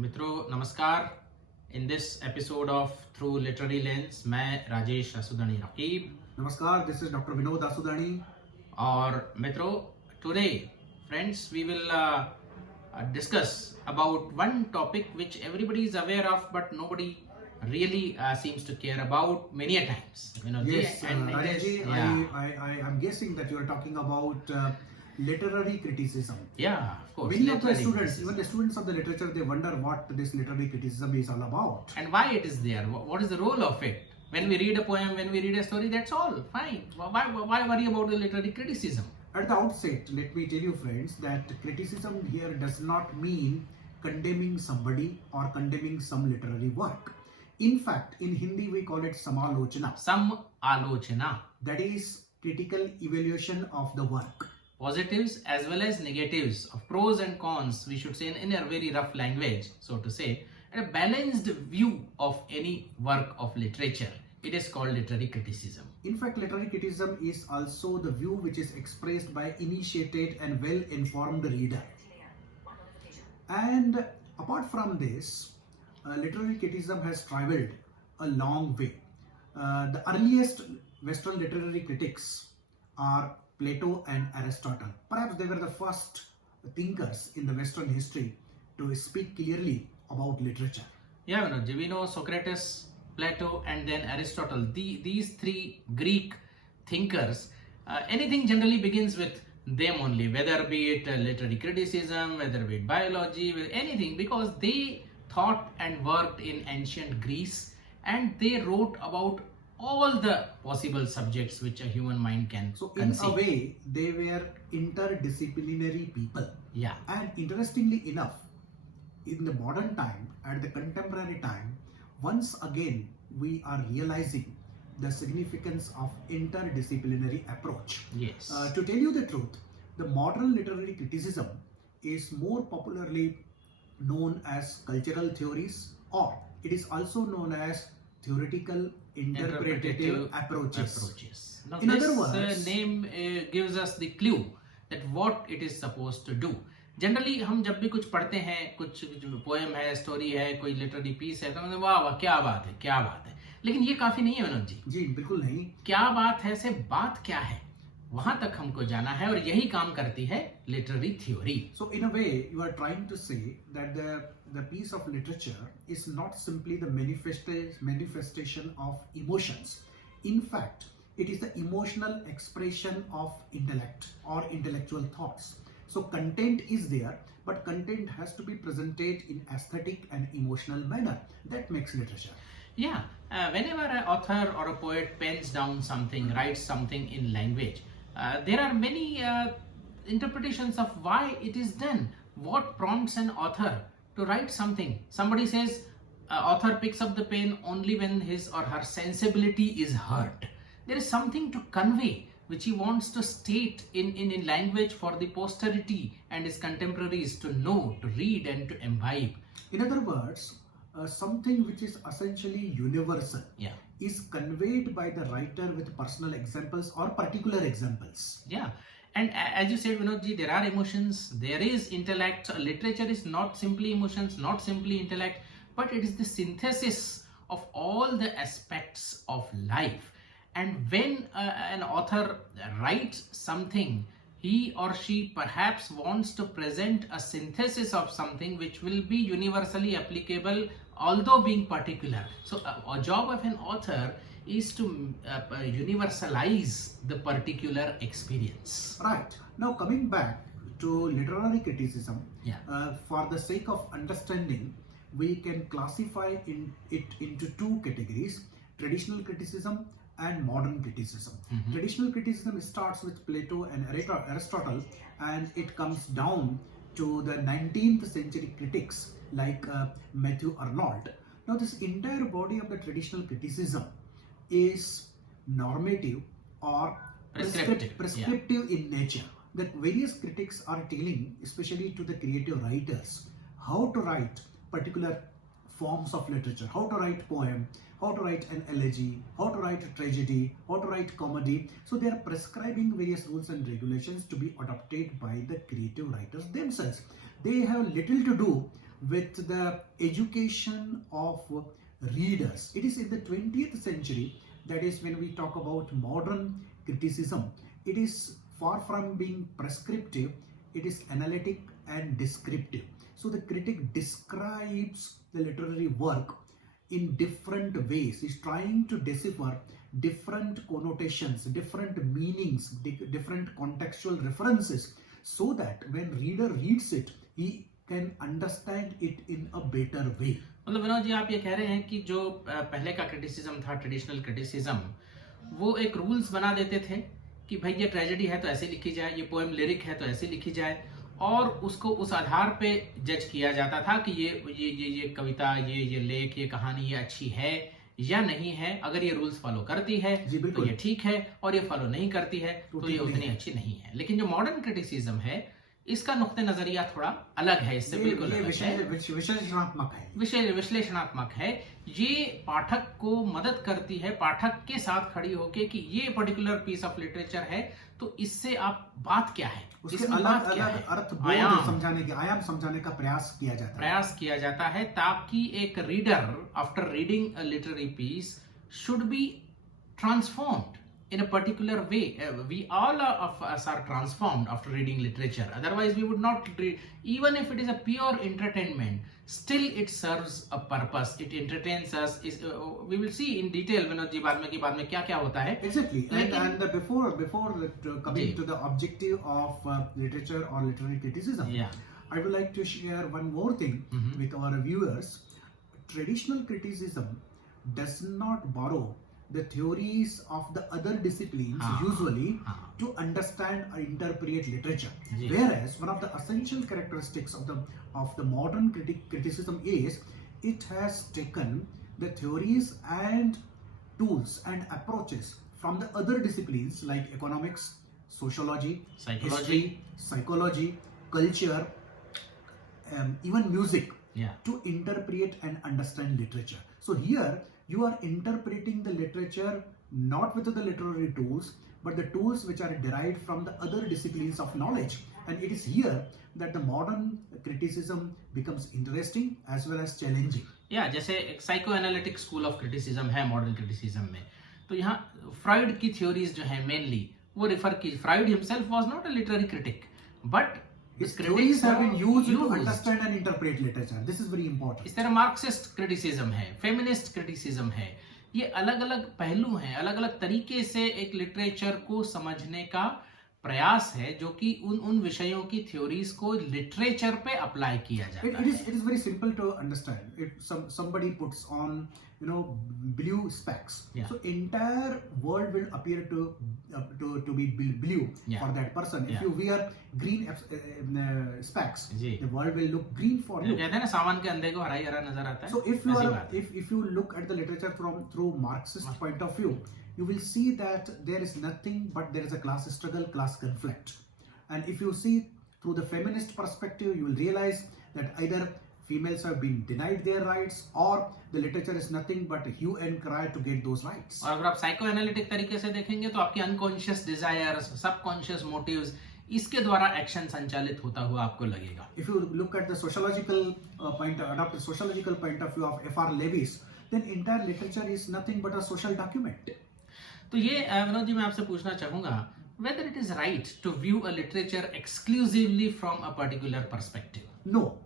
मित्रों नमस्कार. In this episode of Through Literary Lens, मैं Rajesh asudani raqeeb. Namaskar, this is Dr. Vinod asudani. और मित्रों, today, friends, we will discuss about one topic which everybody is aware of, but nobody really seems to care about many a times. Yes, Rajesh, yeah. I am guessing that you are talking about literary criticism. Yeah, of course. Many of the literary students, criticism. even the students of the literature, they wonder what this literary criticism is all about. And why it is there. What is the role of it? When we read a poem, when we read a story, that's all fine. Why worry about the literary criticism? At the outset, let me tell you, friends, that criticism here does not mean condemning somebody or condemning some literary work. In fact, in Hindi we call it samalochana. Samalochana. That is critical evaluation of the work. Positives as well as negatives of pros and cons, we should say in a very rough language, so to say, and a balanced view of any work of literature. It is called literary criticism. In fact, literary criticism is also the view which is expressed by initiated and well-informed reader. And apart from this, literary criticism has traveled a long way. The earliest Western literary critics are Plato and Aristotle. Perhaps they were the first thinkers in the Western history to speak clearly about literature. Yeah, we know Socrates, Plato, and then Aristotle. These three Greek thinkers, anything generally begins with them only, whether be it literary criticism, whether be it biology, anything, because they thought and worked in ancient Greece and they wrote about all the possible subjects which a human mind can conceive. In a way, they were interdisciplinary people. Yeah. And interestingly enough, in the modern time, at the contemporary time, once again, we are realizing the significance of interdisciplinary approach. Yes. To tell you the truth, the modern literary criticism is more popularly known as cultural theories, or it is also known as theoretical interpretative approaches. Now, in this other words, name gives us the clue that what it is supposed to do. Generally हम जब भी कुछ पढ़ते हैं, कुछ poem है, story है, कोई लिटरेरी पीस है, तो मतलब वाह वाह क्या बात है, क्या बात है. लेकिन ये काफी नहीं है विनोद जी. जी बिल्कुल नहीं. क्या बात है से बात क्या है, वहां तक हमको जाना है, और यही काम करती है literary theory. So in a way, you are trying to say that the piece of literature is not simply the manifestation of emotions. In fact, it is the emotional expression of intellect or intellectual thoughts. So content is there, but content has to be presented in aesthetic and emotional manner. That makes literature. Yeah, whenever an author or a poet pens down something, writes something in language, there are many interpretations of why it is done. What prompts an author to write something? Somebody says author picks up the pen only when his or her sensibility is hurt. There is something to convey which he wants to state in language for the posterity and his contemporaries to know, to read and to imbibe. In other words, something which is essentially universal is conveyed by the writer with personal examples or particular examples. Yeah. And as you said, Vinod ji, there are emotions, there is intellect. Literature is not simply emotions, not simply intellect, but it is the synthesis of all the aspects of life. And when an author writes something, he or she perhaps wants to present a synthesis of something which will be universally applicable, although being particular. So a job of an author is to universalize the particular experience. Right. Now coming back to literary criticism, for the sake of understanding, we can classify it into two categories: traditional criticism and modern criticism. Traditional criticism starts with Plato and Aristotle, and it comes down to the 19th century critics like Matthew Arnold. Now this entire body of the traditional criticism is normative or prescriptive in nature, that various critics are telling, especially to the creative writers, how to write particular forms of literature, how to write poem, how to write an elegy, how to write a tragedy, how to write comedy. So they are prescribing various rules and regulations to be adopted by the creative writers themselves. They have little to do with the education of readers. It is in the 20th century, that is when we talk about modern criticism, it is far from being prescriptive, it is analytic and descriptive. So the critic describes the literary work in different ways. He's trying to decipher different connotations, different meanings, different contextual references, so that when reader reads it, he can understand it in a better way. मतलब विनोद जी, आप ये कह रहे हैं कि जो पहले का क्रिटिसिज्म था, ट्रेडिशनल क्रिटिसिज्म, वो एक रूल्स बना देते थे कि भाई ये ट्रेजेडी है तो ऐसे लिखी जाए, ये पोएम लिरिक है तो ऐसे लिखी जाए, और उसको उस आधार पे जज किया जाता था कि ये कविता, ये लेख, ये कहानी, ये अच्छी है या नहीं है। अगर ये रूल्स फॉलो करती है तो ये ठीक है, और ये फॉलो नहीं करती है तो ये उतनी अच्छी नहीं है। लेकिन जो मॉडर्न क्रिटिसिज्म है, इसका नुक्ते नजरिया थोड़ा अलग है, इससे बिल्कुल विश्लेषणात्मक है। ये पाठक को मदद करती है, पाठक के साथ खड़ी होके कि ये पर्टिकुलर पीस ऑफ लिटरेचर है तो इससे आप बात क्या है, उसके अलग अलग अर्थ आयाम समझाने का प्रयास किया जाता है, ताकि एक reader after reading a literary piece should be transformed in a particular way. We all of us are transformed after reading literature. Otherwise, we would not read. Even if it is a pure entertainment, still it serves a purpose. It entertains us. We will see in detail, Vinod ji, बाद में क्या होता है. Exactly. And before coming to the objective of literature or literary criticism, I would like to share one more thing with our viewers. Traditional criticism does not borrow the theories of the other disciplines usually to understand or interpret literature. Whereas one of the essential characteristics of the modern criticism is it has taken the theories and tools and approaches from the other disciplines like economics, sociology, history, psychology, culture, even music, to interpret and understand literature. So here you are interpreting the literature not with the literary tools, but the tools which are derived from the other disciplines of knowledge. And it is here that the modern criticism becomes interesting as well as challenging. जैसे एक psycho analytic school of criticism है modern criticism में, तो यहाँ fried की theories जो है mainly वो रिफर की, fried himself was not a literary critic, but his theories have been used to understand and interpret literature. This is very important. इस तरह मार्क्सिस्ट क्रिटिसिज्म है, फेमिनिस्ट क्रिटिसिज्म है, ये अलग अलग पहलू हैं, अलग अलग तरीके से एक लिटरेचर को समझने का प्रयास है जो कि उन विषयों की थ्योरीज को लिटरेचर पे अप्लाई किया जाता है. It is very simple to understand. If somebody puts on blue specs, so entire world will appear to be blue for that person. If you wear green specs, the world will look green for you. कहते हैं ना, सामान के अंधे को हरा ही हरा नजर आता है. So if you look at the literature through Marxist point of view, you will see that there is nothing but there is a class struggle, class conflict. And if you see through the feminist perspective, you will realize that either females have been denied their rights or the literature is nothing but a hue and cry to get those rights. और अगर आप psycho analytic तरीके से देखेंगे तो आपके unconscious desires, subconscious motives, इसके द्वारा एक्शन संचालित होता हुआ आपको लगेगा. If you look at the sociological adopt the sociological point of view of F.R. Lewis, then entire literature is nothing but a social document. तो ये विनोद जी मैं आपसे पूछना चाहूंगा, whether it is right to view a literature exclusively from a particular perspective? No,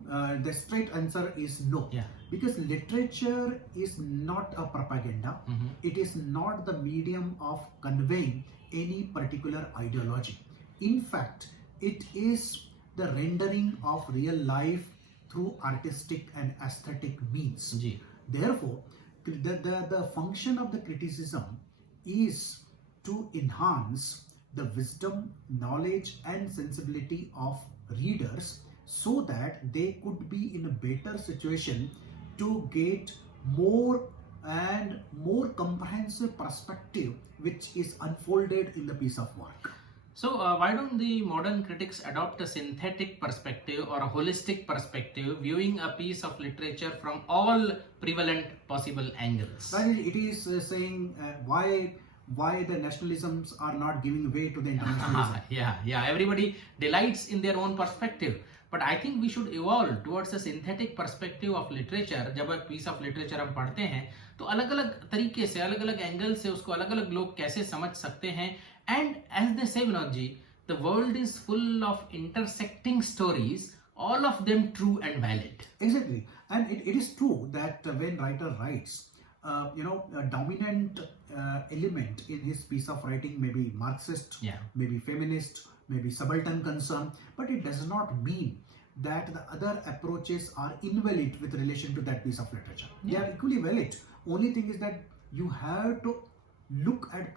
the straight answer is no. Because literature is not a propaganda. It is not the medium of conveying any particular ideology. In fact, it is the rendering of real life through artistic and aesthetic means. Therefore, the function of the criticism is to enhance the wisdom, knowledge and sensibility of readers so that they could be in a better situation to get more and more comprehensive perspective which is unfolded in the piece of work. So why don't the modern critics adopt a synthetic perspective or a holistic perspective, viewing a piece of literature from all prevalent possible angles? Well, it is saying why the nationalisms are not giving way to the internationalism. Everybody delights in their own perspective, but I think we should evolve towards a synthetic perspective of literature. जब एक piece of literature हम पढ़ते हैं तो अलग अलग तरीके से, अलग अलग एंगल से उसको अलग अलग लोग कैसे समझ सकते हैं. And as they say, Vinod ji, the world is full of intersecting stories, all of them true and valid. Exactly. And it is true that when writer writes, a dominant element in his piece of writing may be Marxist, maybe feminist, maybe subaltern concern, but it does not mean that the other approaches are invalid with relation to that piece of literature. They are equally valid. Only thing is that you have to look at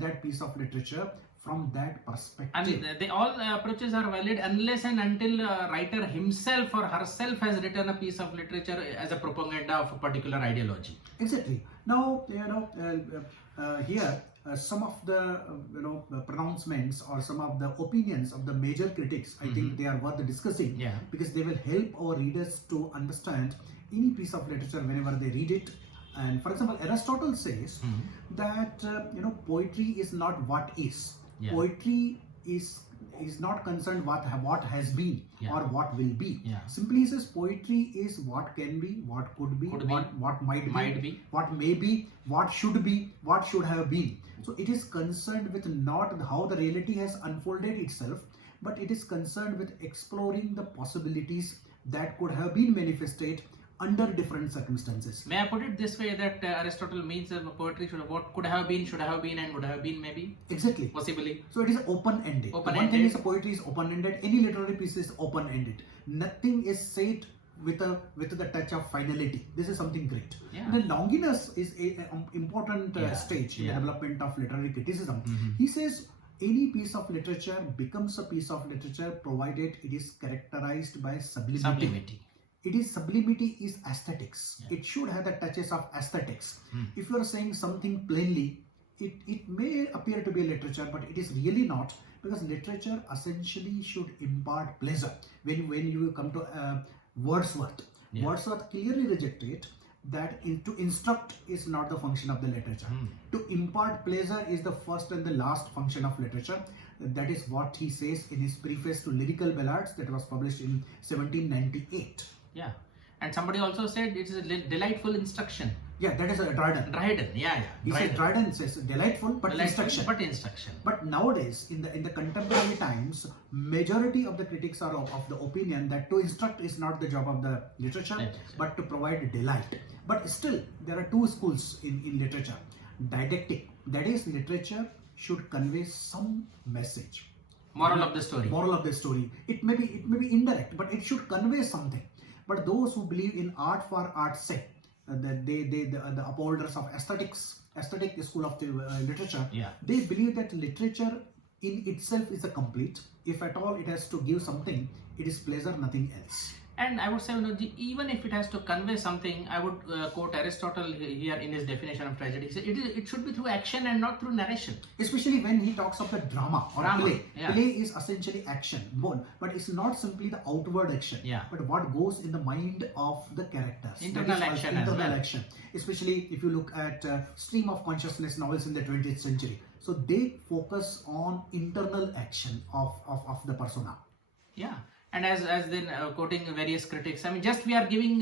that piece of literature from that perspective. I mean, all approaches are valid unless and until a writer himself or herself has written a piece of literature as a propaganda of a particular ideology. Exactly. Now, here some of the pronouncements or some of the opinions of the major critics, I think they are worth discussing, because they will help our readers to understand any piece of literature whenever they read it. And for example, Aristotle says that poetry is not what is. Poetry is not concerned what has been or what will be. Simply says poetry is what can be, what could be, what might be, what may be, what should be, what should have been. So it is concerned with not how the reality has unfolded itself, but it is concerned with exploring the possibilities that could have been manifested under different circumstances. May I put it this way, that Aristotle means that poetry should have, what could have been, should have been, and would have been, maybe? Exactly. Possibly. So it is open-ended. One thing is poetry is open-ended. Any literary piece is open-ended. Nothing is said with the touch of finality. This is something great. The longinus is an important stage in the development of literary criticism. He says any piece of literature becomes a piece of literature provided it is characterized by sublimity. Sublimity is aesthetics. It should have the touches of aesthetics. If you are saying something plainly, it may appear to be a literature, but it is really not, because literature essentially should impart pleasure. When you come to Wordsworth, Wordsworth clearly rejected that to instruct is not the function of the literature. To impart pleasure is the first and the last function of literature. That is what he says in his preface to Lyrical Ballads that was published in 1798. And somebody also said it is a delightful instruction. That is a Dryden. He says Dryden says delightful but instruction. But nowadays, in the contemporary times, majority of the critics are of the opinion that to instruct is not the job of the literature, but to provide delight. But still, there are two schools in literature. Didactic, that is, literature should convey some message. Moral of the story. It may be indirect, but it should convey something. But those who believe in art for art's sake, the upholders of aesthetic school of the literature, they believe that literature in itself is a complete. If at all it has to give something, it is pleasure, nothing else. And I would say, even if it has to convey something, I would quote Aristotle here in his definition of tragedy. He said it should be through action and not through narration. Especially when he talks of the drama or play. Play is essentially action, but it's not simply the outward action, but what goes in the mind of the characters. Internal action. Especially if you look at stream of consciousness novels in the 20th century. So they focus on internal action of the persona. And as then quoting various critics, I mean, just we are giving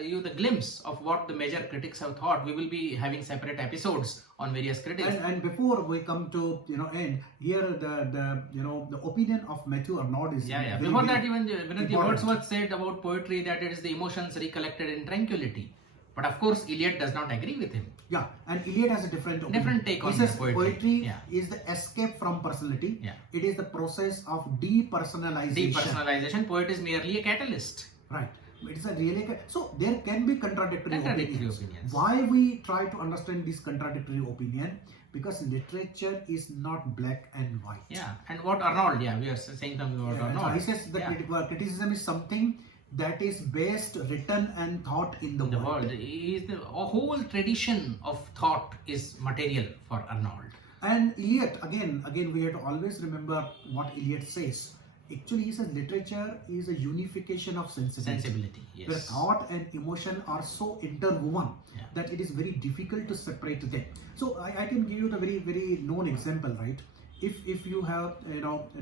you the glimpse of what the major critics have thought. We will be having separate episodes on various critics. And before we come to end, here the opinion of Matthew Arnaud is Before that, even Wordsworth said about poetry that it is the emotions recollected in tranquility. But of course, Eliot does not agree with him. And Eliot has a different take on poetry is the escape from personality. It is the process of depersonalization. Poet is merely a catalyst. Right. It's a really so there can be contradictory opinions. Why we try to understand this contradictory opinion? Because literature is not black and white. And what Arnold? We are saying something about Arnold. He says the criticism is something that is based, written and thought in the world. A whole tradition of thought is material for Arnold. And Eliot, again we have to always remember what Eliot says. Actually, he says literature is a unification of sensibility. Where thought and emotion are so interwoven that it is very difficult to separate them. So I can give you the very, very known example, right? If you have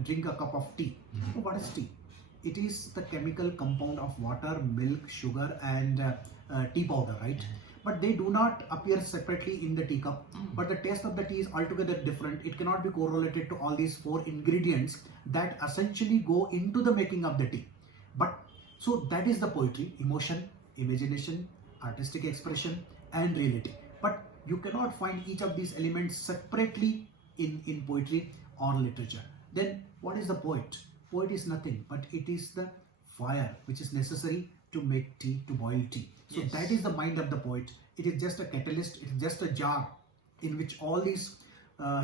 drink a cup of tea, so what is tea? it is the chemical compound of water, milk, sugar, and tea powder, right? But they do not appear separately in the teacup. But the taste of the tea is altogether different. It cannot be correlated to all these 4 ingredients that essentially go into the making of the tea. But so that is the poetry: emotion, imagination, artistic expression, and reality. But you cannot find each of these elements separately in poetry or literature. Then what is the poet? Poet is nothing but it is the fire which is necessary to make tea, to boil tea. So that is the mind of the poet. It is just a catalyst, it is just a jar in which all these,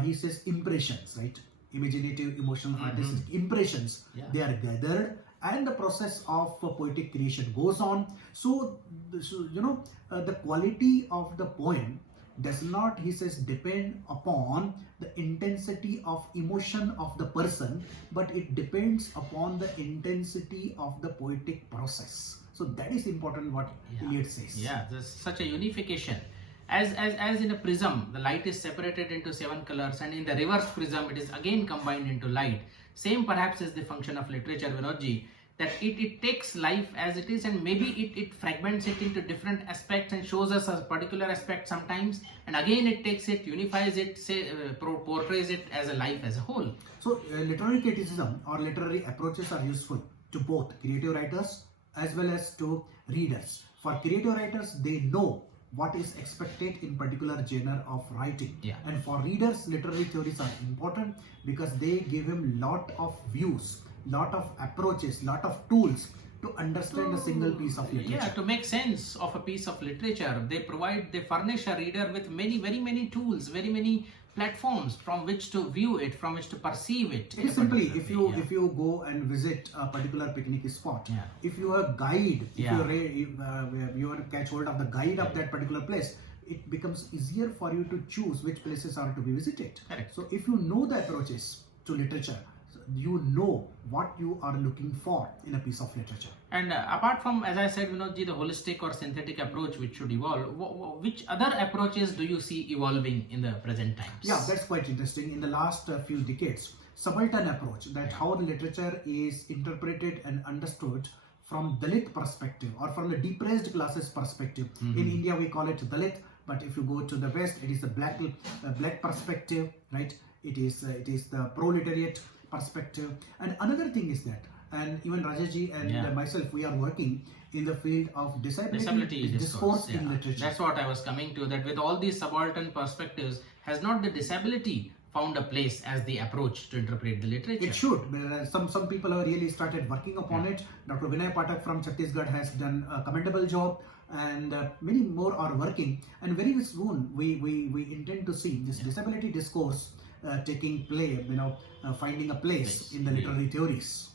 he says, impressions, right? Imaginative, emotional, artistic impressions, they are gathered, and the process of poetic creation goes on. So the quality of the poem does not, he says, depend upon the intensity of emotion of the person, but it depends upon the intensity of the poetic process. So that is important what Eliot says. Yeah, there's such a unification. As in a prism, the light is separated into 7 colors, and in the reverse prism, it is again combined into light. Same perhaps is the function of literature, Vinodji, that it takes life as it is, and maybe it fragments it into different aspects and shows us a particular aspect sometimes, and again it takes it, unifies it, portrays it as a life as a whole. So literary criticism or literary approaches are useful to both creative writers as well as to readers. For creative writers, they know what is expected in particular genre of writing. And for readers, literary theories are important because they give him lot of views, lot of approaches, lot of tools to understand a single piece of literature. Yeah, to make sense of a piece of literature, they furnish a reader with very many tools, very many platforms from which to view it, from which to perceive it. It is simply, if you go and visit a particular picnic spot, if you have guide, if you catch hold of the guide of that particular place, it becomes easier for you to choose which places are to be visited. Correct. So if you know the approaches to literature, you know what you are looking for in a piece of literature. And apart from, as I said, Vinodji, the holistic or synthetic approach which should evolve, which other approaches do you see evolving in the present times? Yeah, that's quite interesting. In the last few decades, subaltern approach, that how the literature is interpreted and understood from Dalit perspective or from the depressed classes perspective. In India, we call it Dalit, but if you go to the West, it is the black perspective, right? It is the proletariat perspective. And another thing is that, and even Rajesh and myself, we are working in the field of disability discourse in literature. That's what I was coming to, that with all these subaltern perspectives, has not the disability found a place as the approach to interpret the literature? It should. Some people have really started working upon it. Dr. Vinay Pathak from Chhattisgarh has done a commendable job, and many more are working. And very soon we intend to see this disability discourse taking play, finding a place in the literary theories.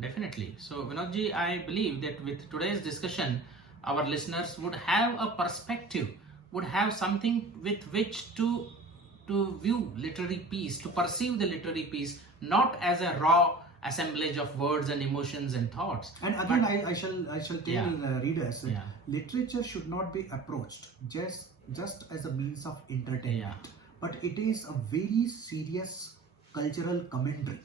Definitely. So Vinodji, I believe that with today's discussion, our listeners would have a perspective, would have something with which to view literary piece, to perceive the literary piece, not as a raw assemblage of words and emotions and thoughts. And again, I shall tell readers that literature should not be approached just as a means of entertainment, but it is a very serious cultural commentary.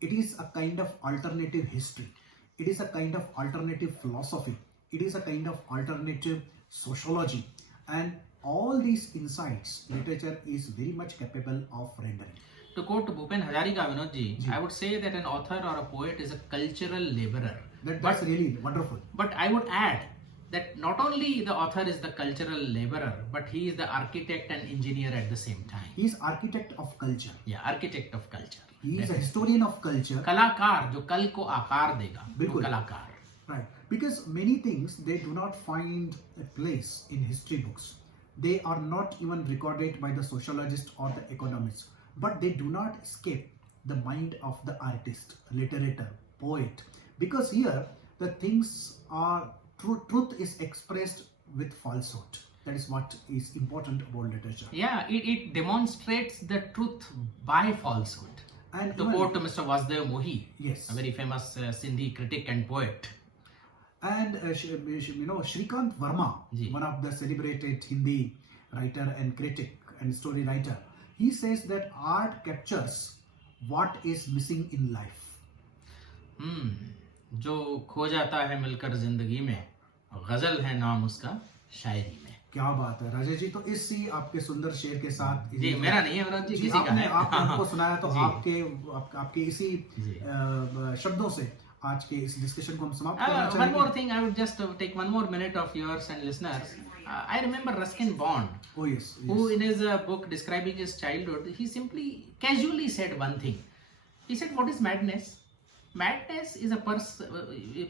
It is a kind of alternative history. It is a kind of alternative philosophy. It is a kind of alternative sociology. And all these insights, literature is very much capable of rendering. To quote Bhupen Hazarika, Vinodji, I would say that an author or a poet is a cultural laborer. That's really wonderful. But I would add that not only the author is the cultural laborer, but he is the architect and engineer at the same time. He is architect of culture. Yeah, architect of culture. He is a historian of culture. कलाकार जो कल को आकार देगा, वो कलाकार. Right. Because many things, they do not find a place in history books. They are not even recorded by the sociologist or the economist. But they do not escape the mind of the artist, literator, poet. Because here, the things are, truth is expressed with falsehood. That is what is important about literature. Yeah, it demonstrates the truth by falsehood. And to quote Mr. Vasdev Mohi, a very famous Sindhi critic and poet. And Shrikant Verma, one of the celebrated Hindi writer and critic and story writer, he says that art captures what is missing in life. जो खो जाता है मिलकर जिंदगी में, गजल है नाम उसका शायरी में। क्या बात है राजेश जी, तो इसी आपके सुंदर शेर के साथ जी मेरा नहीं है विनोद जी, किसी का है। आपने हमको सुनाया, तो जी। आपके इसी जी। शब्दों से आज के इस डिस्कशन को हम समाप्त करना One चाहेंगे। more thing, I would just take one more minute of yours and listeners. I remember Ruskin Bond, Oh yes, who yes. in his book describing his childhood, he simply casually said one thing. He said, "What is madness? Madness is a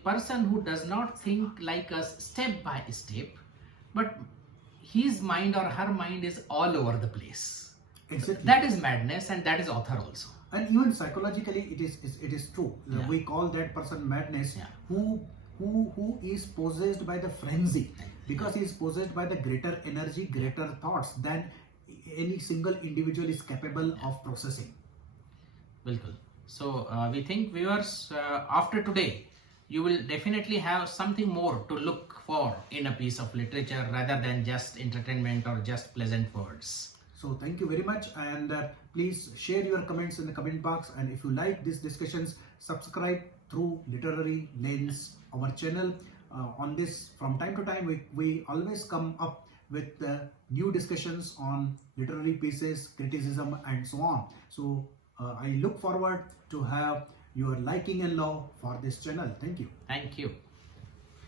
person who does not think like us step by step, but his mind or her mind is all over the place." Exactly. That is madness, and that is author also. And even psychologically it is true. Yeah. We call that person madness, Yeah. who is possessed by the frenzy, because he is possessed by the greater energy, greater thoughts than any single individual is capable of processing. Bilkul. So we think viewers, after today you will definitely have something more to look for in a piece of literature rather than just entertainment or just pleasant words. So thank you very much, and please share your comments in the comment box, and if you like these discussions, subscribe through Literary Lens, our channel. On this, from time to time, we always come up with new discussions on literary pieces, criticism, and so on. So I look forward to have your liking and love for this channel. Thank you. Thank you.